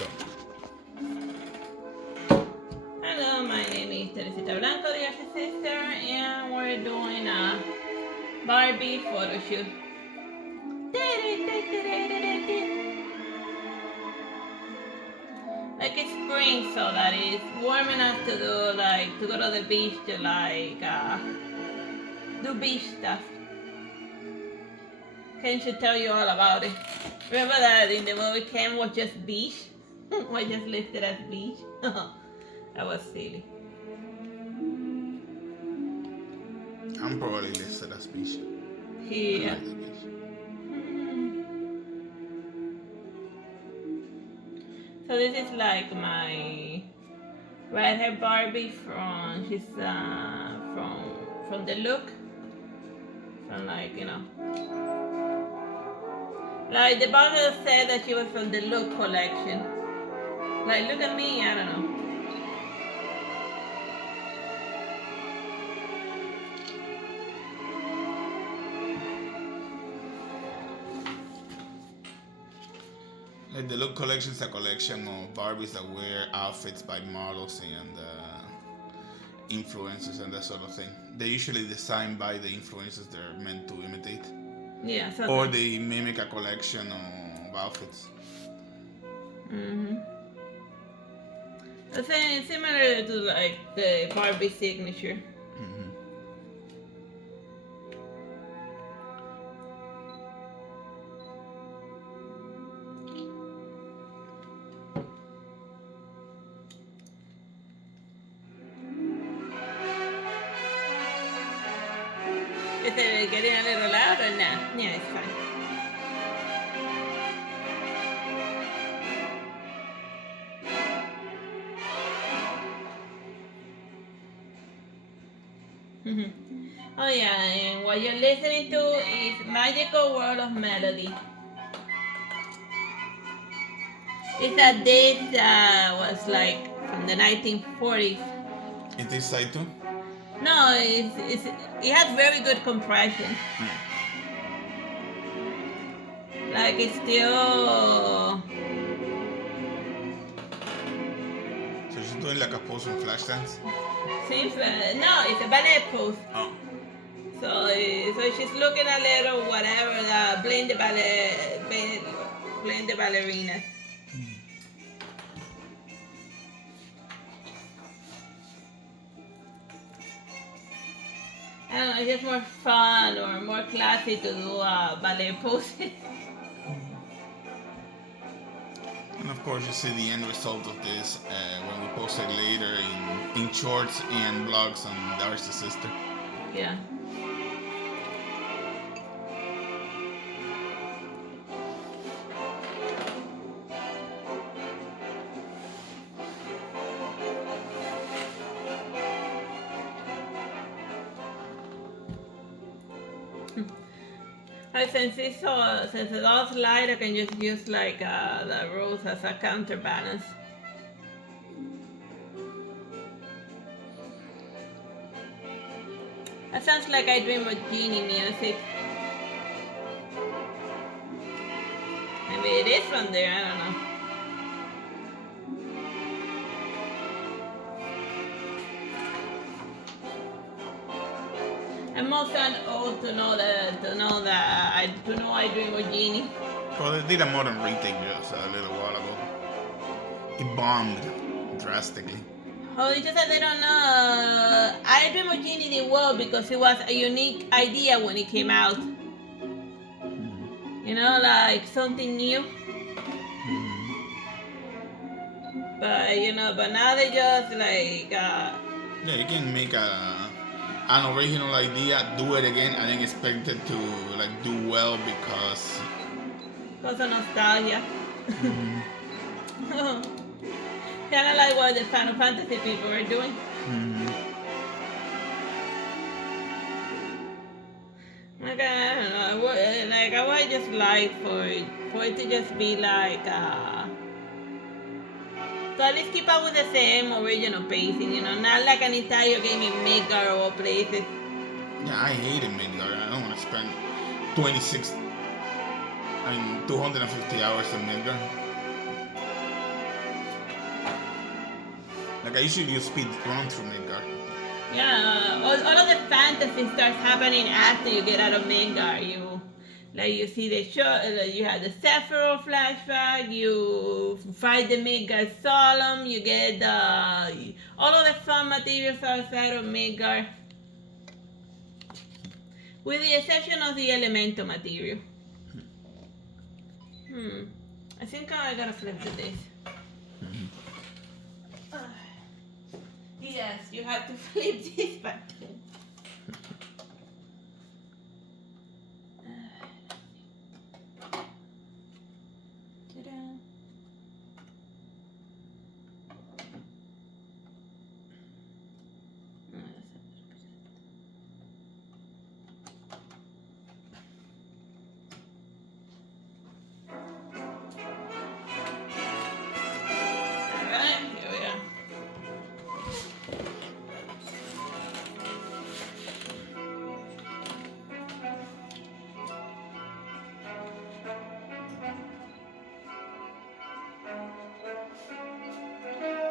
Go. Hello, my name is Teresita Blanco, the Artsy Sister, and we're doing a Barbie photoshoot. Like it's spring, so that it's warm enough to do to go to the beach to do beach stuff. Ken should tell you all about it. Remember that in the movie Ken was just beach? Was just listed as beach? That was silly. I'm probably listed as beach. Yeah. I like the beach. So this is like my Redhead Barbie from from the look, from like like the blogger said that she was from the look collection. Like look at me, I don't know. Like the look collection is a collection of Barbies that wear outfits by models and influencers and that sort of thing. They're usually designed by the influencers they're meant to imitate. Yeah. So Or they mimic a collection of outfits. The thing similar to like the Barbie signature. Is it getting a little loud or not? Yeah, it's fine. Oh yeah, and what you're listening to is Magical World of Melody. It's a disc that was like from the 1940s. It is side too? No, it has very good compression. Like it's still. So she's doing like a pose on flash dance? Seems no, it's a ballet pose. Oh. So she's looking a little whatever, blame the ballerina. I don't know, it's just more fun or more classy to do ballet poses. And of course, you see the end result of this when we post it later in shorts and vlogs on the Artsy Sister. Yeah. Since it's all light, I can just use like the rose as a counterbalance. That sounds like I Dream of Genie music. Maybe it is from there, I don't know. I'm also an old to know I Dream of Genie. Well, they did a modern retake just a little while ago. It bombed drastically. Oh, it's just that they don't know. I Dream of Genie did well because it was a unique idea when it came out. You know, like something new. But now they just like. Yeah, you can make an original idea, do it again, and then expect it to like do well because of nostalgia. Kind of like what the Final Fantasy people were doing. Like I don't know, like I would just like for it to just be like to at least keep up with the same original pacing, not like an entire game in Midgar or all places. Yeah, I hated Midgar. I don't want to spend 250 hours in Midgar. Like I usually use speed run through Midgar. Yeah, all of the fantasy starts happening after you get out of Midgar. You see the show, you have the Sephiroth flashback, you fight the Midgar Solemn, you get all of the fun materials outside of Midgar. With the exception of the elemental material. I think I gotta flip to this. Yes, you have to flip this back.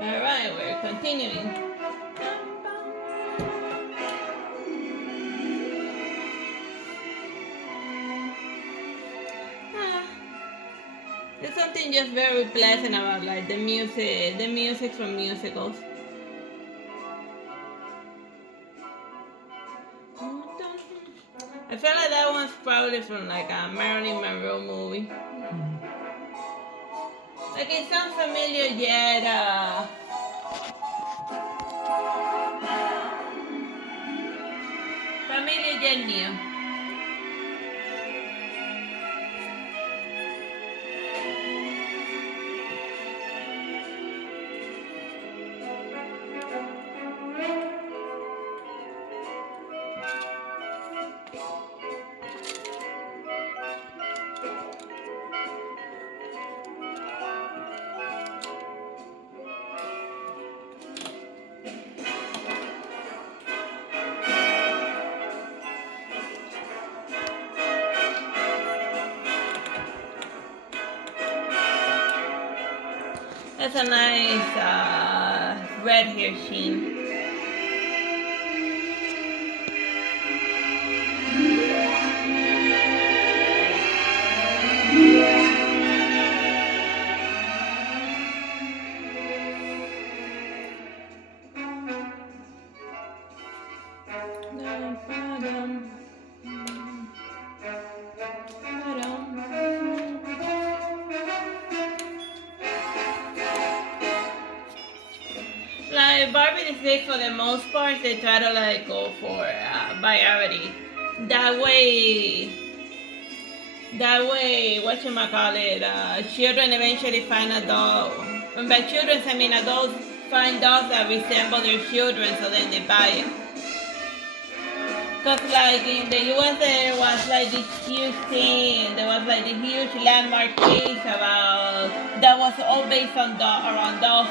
Alright, we're continuing. There's something just very pleasant about like the music from musicals. I feel like that one's probably from like a Marilyn Monroe movie. Like it sounds familiar yet new. That's a nice red hair sheen. Like Barbie is big for the most part. They try to like go for variety. That way, whatchamacallit, children eventually find a doll. And by children, I mean adults find dolls that resemble their children, so then they buy it. Because like in the US there was like this huge thing, there was like the huge landmark case about, that was all based on around dolls.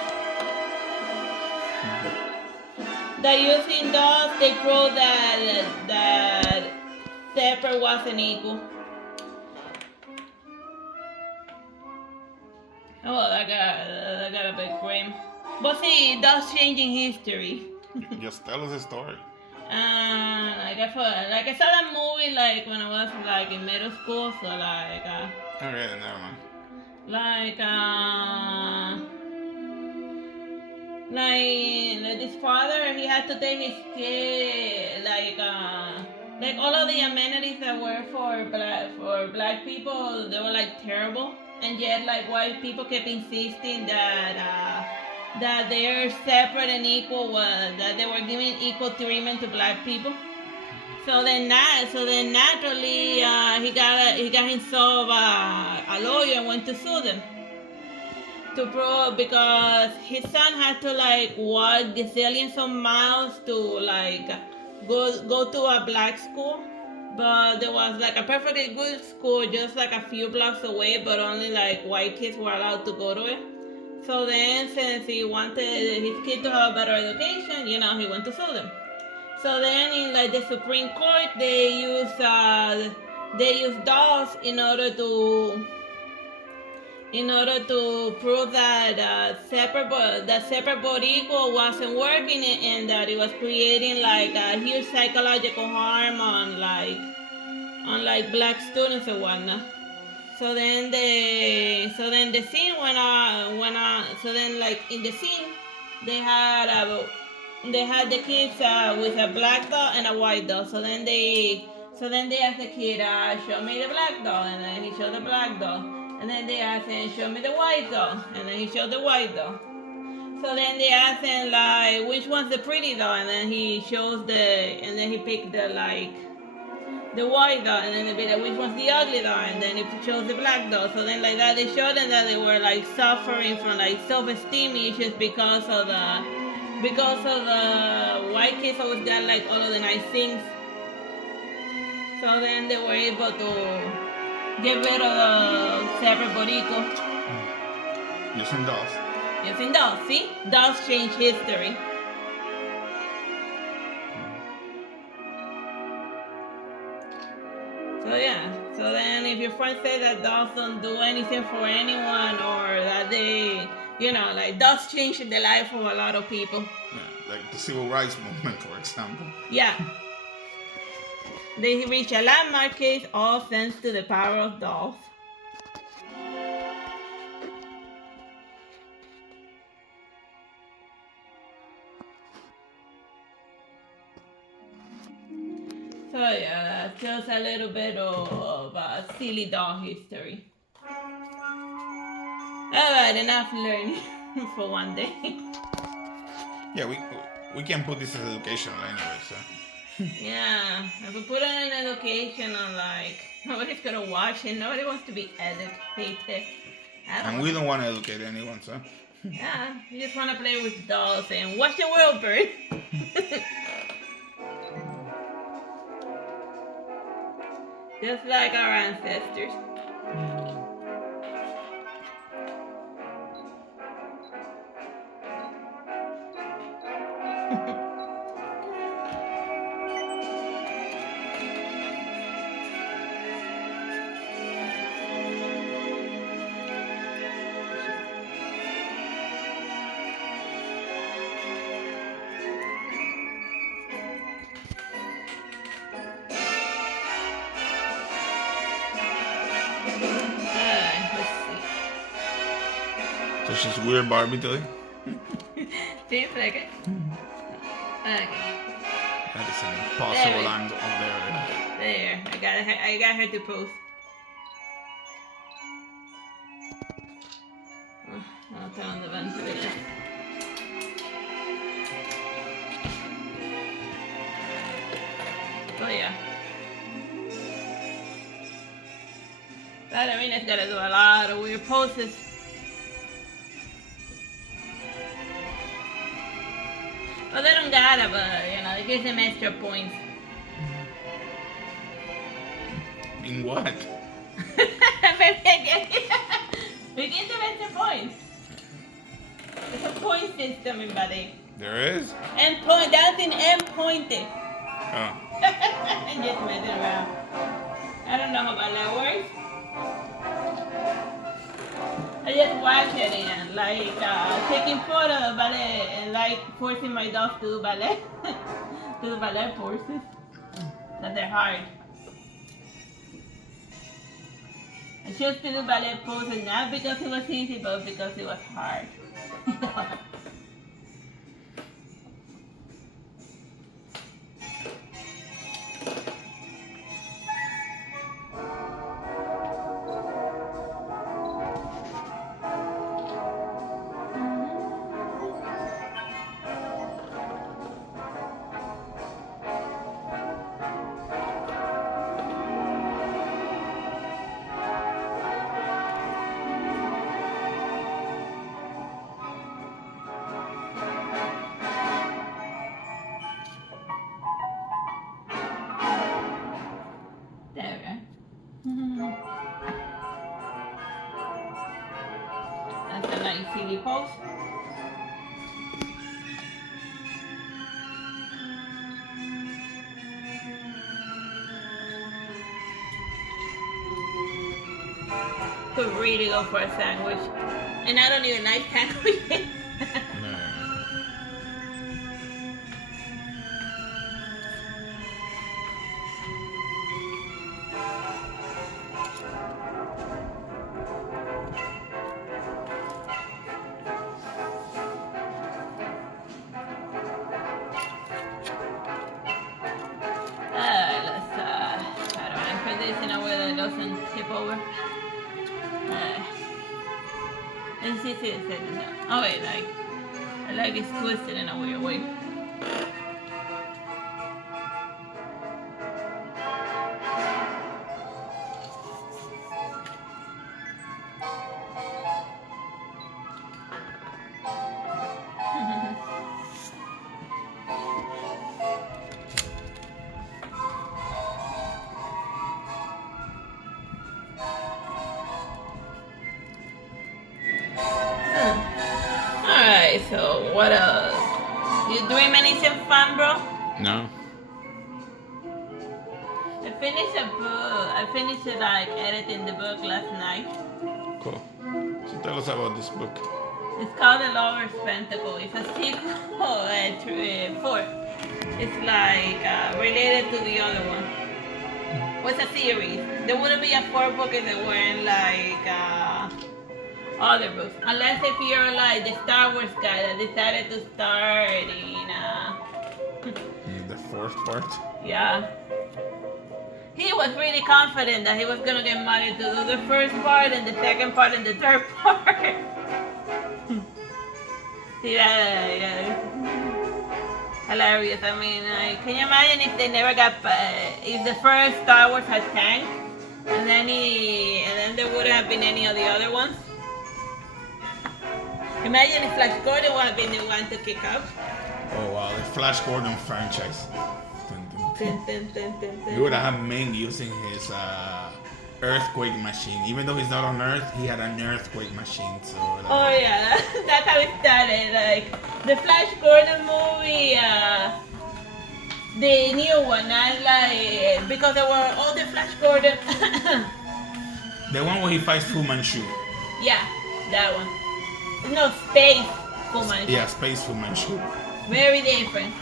That using dolls, they proved that separate wasn't equal. Oh, that got a big frame. But see, that's changing history. Just tell us a story. Like I saw that movie like when I was like in middle school, so like Okay, never mind. Like this father, he had to take his kid like all of the amenities that were for black people, they were like terrible, and yet like white people kept insisting that they're separate and equal, that they were giving equal treatment to black people. So then naturally he got himself a lawyer and went to sue them. To prove, because his son had to like walk gazillions of miles to like go to a black school, but there was like a perfectly good school just like a few blocks away, but only like white kids were allowed to go to it. So then, since he wanted his kid to have a better education, he went to sue them. So then in like the Supreme Court, they use dolls in order in order to prove that separate but equal wasn't working, and that it was creating like a huge psychological harm on like black students and whatnot. So then the scene went on. So then, like in the scene, they had a they had the kids with a black doll and a white doll. So then they asked the kid, show me the black doll, and then he showed the black doll. And then they asked him, show me the white doll, and then he showed the white doll. So then they asked him like, which one's the pretty doll, and then he picked the white doll, and then they be like, which one's the ugly doll, and then it chose the black doll. So then like that, they showed them that they were like suffering from like self-esteem issues because of the white kids always got like all of the nice things. So then they were able to get rid of the separate but equal Using dolls. using dolls. See, dolls change history. So yeah. So then, if your friends say that dolls don't do anything for anyone, or that like dolls change the life of a lot of people. Yeah, like the civil rights movement, for example. Yeah. They reach a landmark case, all thanks to the power of dolls. So yeah, that's just a little bit of silly doll history. Alright, enough learning for one day. Yeah, we can put this as educational anyway, so. Yeah, if we put it in education, like nobody's gonna watch it. Nobody wants to be educated. And we don't want to educate anyone, so. Yeah, we just want to play with dolls and watch the world burn. Just like our ancestors. So she's weird Barbie today? Seems like it. Okay. That is an impossible angle there. There. I got her to pose. I'll turn on the ventilator. Oh yeah. But I mean, it's gotta do a lot of weird poses. Well, they don't gotta, but it gives them extra points. In what? We give them extra points. It's a point system in ballet. There is? And point, dancing and pointing. Oh. And just messing around. I don't know how ballet works. I just watch it and taking photos of ballet and forcing my dogs to do ballet. To do ballet poses. That they're hard. I chose to do ballet poses not because it was easy, but because it was hard. That's a nice silly pose. could really go for a sandwich. And I don't even like sandwiches. No. Let's try to anchor this in a way that it doesn't tip over. Let's see if it's no. Oh wait, like it's twisted in a weird way. Alright, so what else? You doing anything fun, bro? No. I finished a book. I finished like editing the book last night. Cool. So tell us about this book. It's called The Lover's Pentacle. It's a sequel, 4. It's like related to the other one. What's a series? There wouldn't be a 4th book if there weren't like other books. Unless if you're like the Star Wars guy that decided to start in The 4th part. yeah. He was really confident that he was gonna get money to do the 1st part and the 2nd part and the 3rd part. Yeah. Hilarious. I mean, can you imagine if they never got, if the first Star Wars had tanked, and then there wouldn't have been any of the other ones? Imagine if Flash Gordon would have been the one to kick up. Oh wow, the Flash Gordon franchise. Dun, dun, dun, dun, dun. You would have Ming using his earthquake machine. Even though he's not on Earth, he had an earthquake machine. So. Oh yeah, that's how it started. Like the Flash Gordon movie, the new one, not like because there were all the Flash Gordon. The one where he fights Fu Manchu. Yeah, that one. No, Space Fu Manchu. Yeah, Space Fu Manchu. Very different.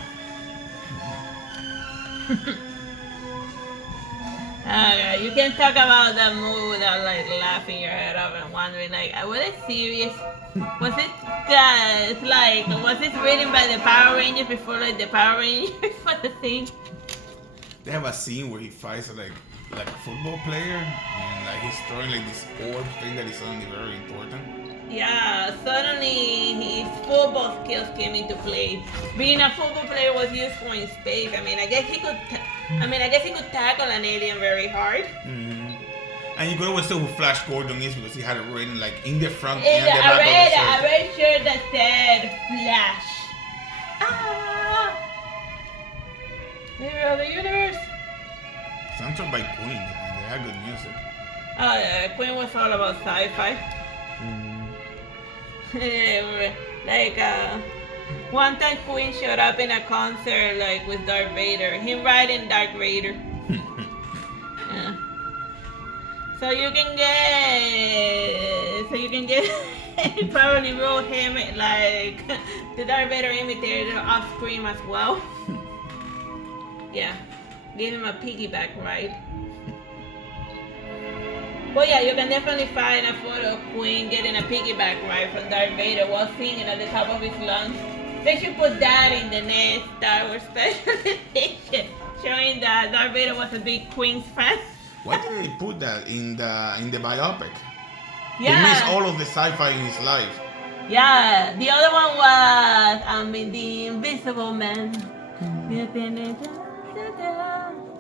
You can talk about that movie without like laughing your head off and wondering like, was it serious? Was it? It's like, was it written by the Power Rangers before like the Power Rangers was the thing? They have a scene where he fights like a football player, and like he's throwing like this orb thing that is suddenly very important. Yeah, suddenly his football skills came into play. Being a football player was useful in space. I mean, I guess he could tackle an alien very hard. Mm-hmm. And you could always tell who Flash Gordon is because he had it written like in the front And and the back of the shirt. I read shirt that said Flash. Ah, hero of the universe. Soundtrack by Queen, and they had good music. Oh yeah, Queen was all about sci-fi. Like one time Queen showed up in a concert like with Darth Vader. Him riding Darth Vader. Yeah. So you can get he probably wrote him like the Darth Vader imitator off screen as well. Yeah. Give him a piggyback ride. But yeah, you can definitely find a photo of Queen getting a piggyback ride from Darth Vader while singing at the top of his lungs. They should put that in the next Star Wars special edition, showing that Darth Vader was a big Queen's fan. Why did they put that in the biopic? Yeah. He missed all of the sci-fi in his life. Yeah, the other one was the Invisible Man.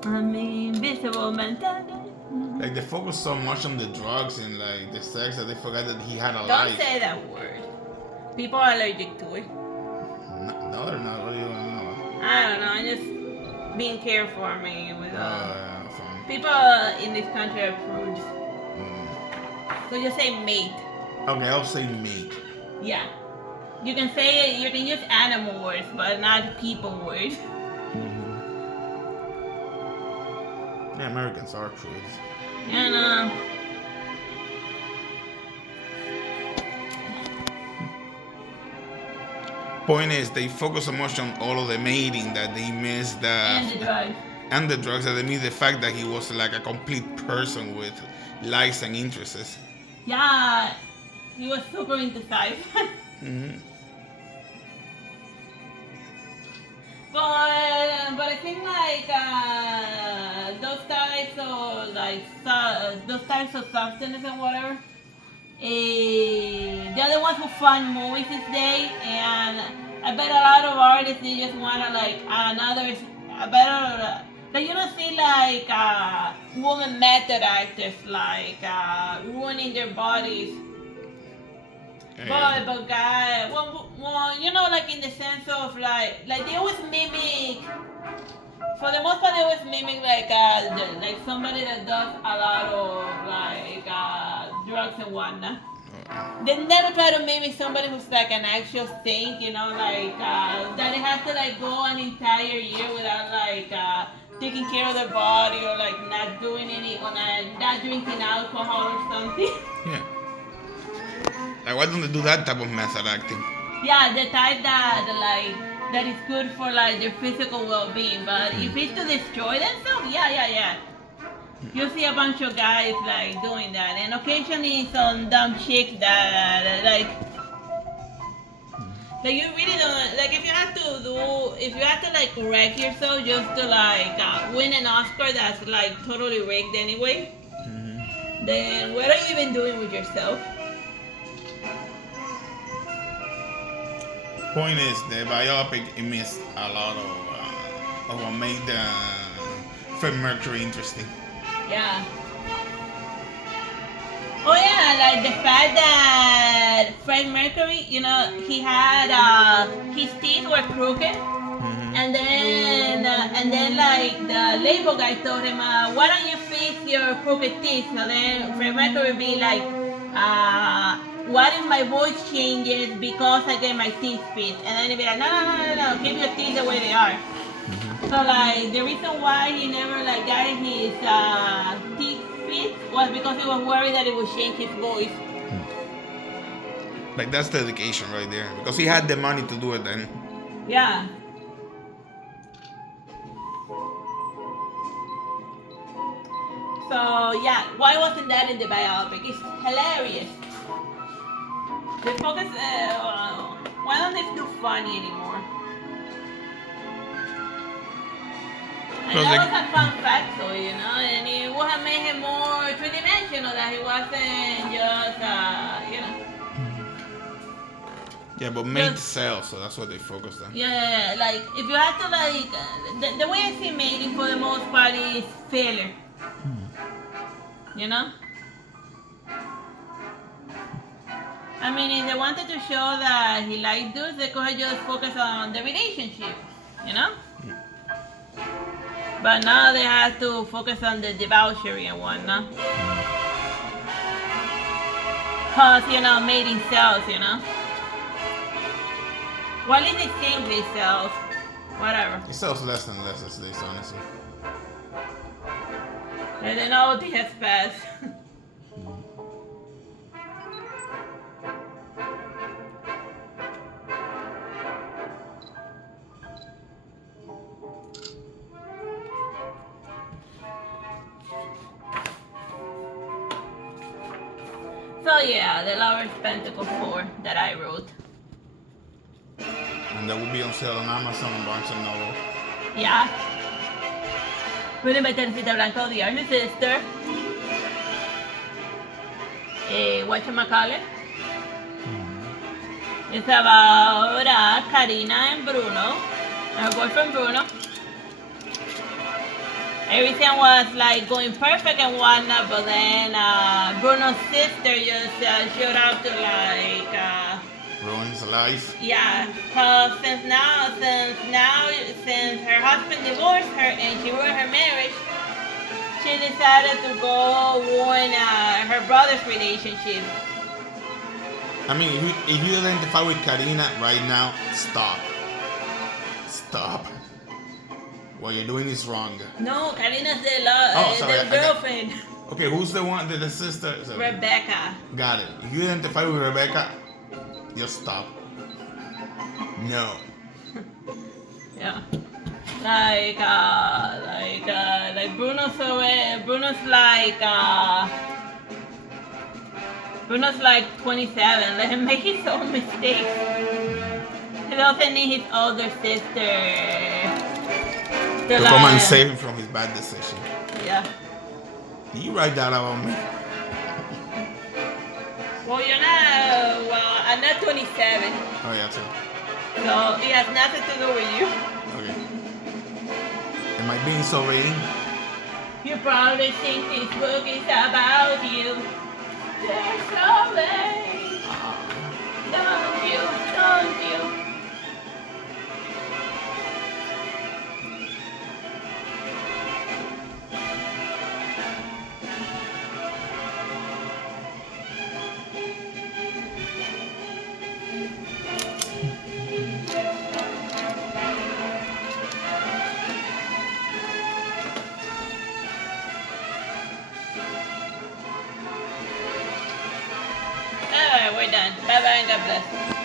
I'm the Invisible Man. Like they focused so much on the drugs and like the sex that they forgot that he had a Don't life. say that word. People are allergic to it. No, they're not. What do you want to know? I don't know. I'm just being careful. I mean, with Fine. people in this country are prudes. So you say mate. Okay, I'll say mate. Yeah. You can say it. You can use animal words, but not people words. Yeah, Americans are prudes. And Point is, they focus so much on all of the mating that they miss And the drugs. and the drugs, that they miss the fact that he was like a complete person with likes and interests. Yeah, he was super into sci-fi. But I think like those types of substances and whatever, they're the ones who fund movies these days, and I bet a lot of artists they just wanna like another a better. Like you don't see like woman method actors like ruining their bodies. But guy, well, you know, like in the sense of like they always mimic. For the most part, they always mimic like somebody that does a lot of like drugs and whatnot. They never try to mimic somebody who's like an actual saint, you know, like that they have to like go an entire year without like taking care of their body or like not doing any or not drinking alcohol or something. Yeah. Like, why don't they do that type of method acting? Yeah, the type that is good for like their physical well-being. But if it's to destroy themselves, yeah. You see a bunch of guys like doing that, and occasionally some dumb chicks that like you really don't like if you have to like wreck yourself just to like win an Oscar that's like totally rigged anyway. Then what are you even doing with yourself? Point is, the biopic it missed a lot of what made Freddie Mercury interesting. Yeah. Oh yeah, like the fact that Freddie Mercury, you know, he had his teeth were crooked, and then like the label guy told him, why don't you fix your crooked teeth? So then Freddie Mercury would be like, what if my voice changes because I get my teeth fixed? And then he'd be like, no, keep your teeth the way they are. So like the reason why he never like got his teeth fixed was because he was worried that it would change his voice. Like that's dedication right there, because he had the money to do it then. Yeah. So yeah, why wasn't that in the biopic? It's hilarious. They focus. Why don't they do funny anymore? And that was a fun fact, though, you know, and it would have made him more three-dimensional. That he wasn't just, you know. Yeah, but made sales, so that's what they focused on. Yeah, like if you have to like the way I see mating for the most part is failure. You know. I mean, if they wanted to show that he liked dudes, they could have just focused on the relationship, you know? But now they have to focus on the debauchery and whatnot. Because, you know, mating sells, you know? Well, at least they think they sell. Whatever. It sells less and less these days, honestly. And then all the has passed. So yeah, the Lover's Pentacle 4 that I wrote. And that will be on sale on Amazon and Barnes & Noble. Yeah. Pueden metercita blanco de Artsy Sister. Whatchamacallit. It's about Karina and Bruno, her boyfriend Bruno. Everything was like going perfect and whatnot, but then Bruno's sister just showed up to like ruin his life. Yeah, cause since her husband divorced her and she ruined her marriage, she decided to go ruin her brother's relationship. I mean, if you identify with Karina right now, stop. What you're doing is wrong. No, Karina's the girlfriend. Okay, who's the one? The sister? Sorry. Rebecca. Got it. If you identify with Rebecca, just stop. No. Yeah. Like Bruno's already, Bruno's like 27. Let him make his own mistakes. He doesn't need his older sister To come and save him from his bad decision. Yeah. You write that about me. Well, you're not. Well, I'm not 27. Oh yeah, too. So it has nothing to do with you. Okay. Am I being so vain? You probably think this book is about you. They're so vain. Don't you? Alright, we're done. Bye bye and God bless.